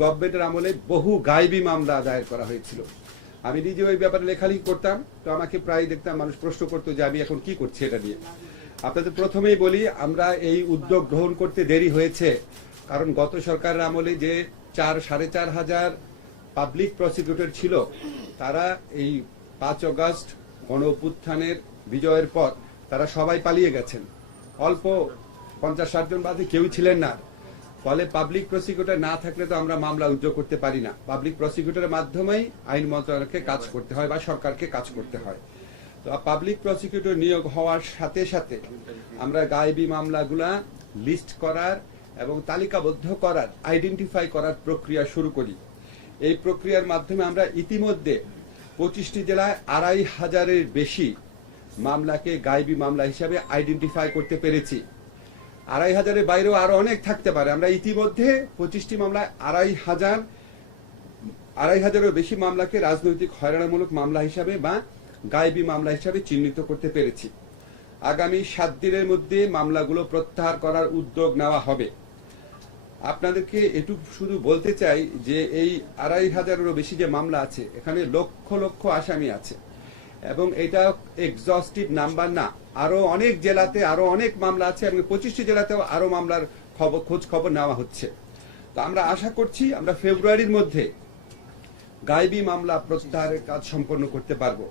গভর্নমেন্টের আমলে বহু গায়েবী মামলা দায়ের করা হয়েছিল। আমি নিজেও এই ব্যাপারে লেখালেখি করতাম, তো আমাকে প্রায় দেখতাম মানুষ প্রশ্ন করতো যে আমি এখন কি করছি এটা নিয়ে। আপনাদের প্রথমেই বলি, আমরা এই উদ্যোগ গ্রহণ করতে দেরি হয়েছে কারণ গত সরকারের আমলে যে 4-4.5 হাজার পাবলিক প্রসিকিউটর ছিল, তারা এই 5 আগস্ট গণ অভ্যুত্থানের বিজয়ের পর তারা সবাই পালিয়ে গেছেন। অল্প 50-60 জন বাদে কেউ ছিলেন না। ফলে পাবলিক প্রসিকিউটর না থাকলে তো আমরা মামলা উদ্যোগ করতে পারি না। পাবলিক প্রসিকিউটরের মাধ্যমেই আইন মন্ত্রণালয়কে কাজ করতে হয় বা সরকারকে কাজ করতে হয়। তো পাবলিক প্রসিকিউটর নিয়োগ হওয়ার সাথে সাথে আমরা গায়েবী মামলাগুলা লিস্ট করার এবং তালিকাবদ্ধ করার, আইডেন্টিফাই করার প্রক্রিয়া শুরু করি। এই প্রক্রিয়ার মাধ্যমে আমরা ইতিমধ্যে 25টি জেলায় 2500-এর বেশি মামলাকে গায়েবী মামলা হিসাবে আইডেন্টিফাই করতে পেরেছি। 2500-এর বাইরেও আরো অনেক থাকতে পারে। আমরা ইতিমধ্যে 25টি মামলায় 2500-এরও বেশি মামলাকে রাজনৈতিক হয়রানিমূলক মামলা হিসাবে বা গায়েবী মামলা হিসাবে চিহ্নিত করতে পেরেছি। আগামী 7 দিনের মধ্যে মামলাগুলো প্রত্যাহার করার উদ্যোগ নেওয়া হবে। আপনাদেরকে এটুকু শুধু বলতে চাই যে এই 2500-এরও বেশি যে মামলা আছে, এখানে লক্ষ লক্ষ আসামি আছে এবং এটা এক্সস্টিভ নাম্বার না। আরো অনেক জেলাতে আরো অনেক মামলা আছে এবং 25টি জেলাতেও আরো মামলার খোঁজ খবর নেওয়া হচ্ছে। তো আমরা আশা করছি আমরা ফেব্রুয়ারির মধ্যে গায়েবী মামলা প্রত্যাহারের কাজ সম্পন্ন করতে পারবো।